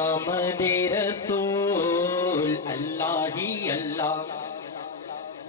آمد رسول اللہ ہی اللہ،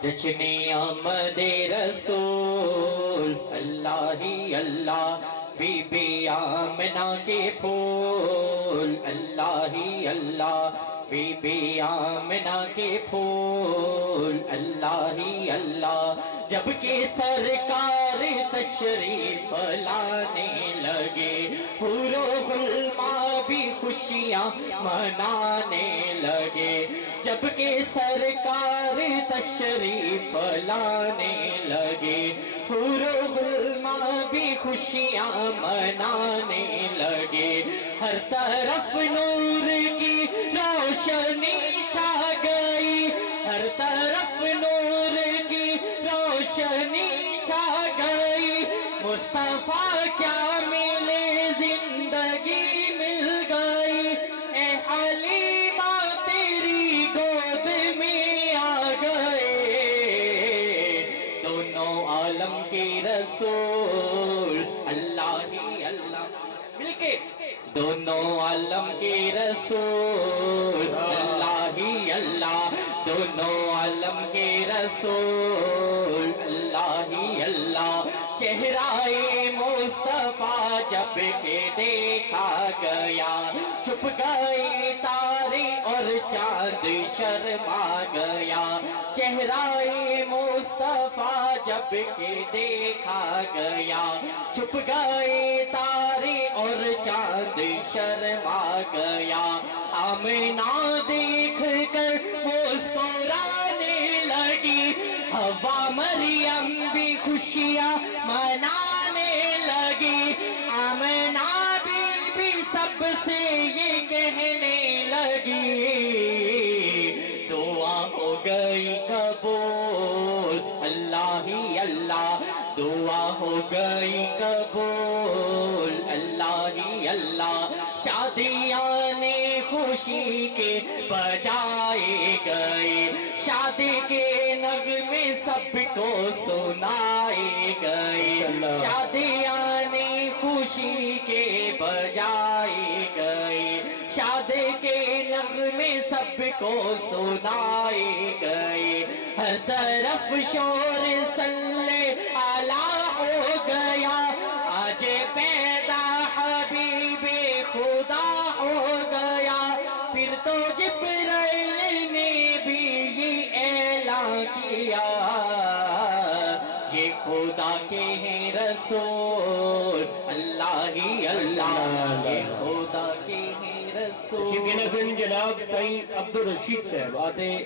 جشن آمد رسول اللہ ہی اللہ، بی بی آمنہ کے پھول اللہ ہی اللہ، بی بی آمنہ کے پھول اللہ ہی اللہ، جب کہ سرکار تشریف لانے لگے، حور و غلمان بھی خوشیاں منانے لگے، جب کہ سرکار تشریف لانے لگے، حور و غلمان بھی خوشیاں منانے لگے، ہر طرف نور کی روشنی چھا گئی، ہر طرف نور کی روشنی چھا گئی، مصطفیٰ کیا ملے زندگی مل گئی، اے حلیمہ تیری گود میں آ گئے، دونوں عالم کے رسول اللہ ہی اللہ، مل کے دونوں عالم کے رسول اللہ ہی اللہ، دونوں عالم کے رسول اللہ ہی اللہ، چہرہ مصطفیٰ جب کہ دیکھا گیا، چھپ گئی تارے اور چاند شرما گیا، چہرہ مصطفیٰ جب کہ دیکھا گیا، چھپ گئے تارے اور چاند شرما گیا، آمنہ دیکھ کر مسکرانے لگی، حوا مریم بھی خوشیاں منانے لگی، آمنہ بی بی سب سے یہ کہنے لگی، دعا ہو گئی قبول اللہ ہی اللہ، دعا ہو گئی قبول اللہ ہی اللہ، شادیاں نے خوشی کے بجائے گئے، شادی کے نغمے سب کو سنائے گئے، شادیاں نے خوشی کے بجائے گئے، شادی کے نغمے سب کو سنائے گئے، ہر طرف شور صلی اللہ ہو گیا، آج پیدا حبیب خدا ہو گیا، پھر تو جبرائیل نے بھی یہ اعلان کیا، یہ خدا کے ہیں رسول اللہ ہی اللہ، یہ خدا کے ہیں رسول۔ شیخ نسن جناب سعید عبدالرشید صاحب آتے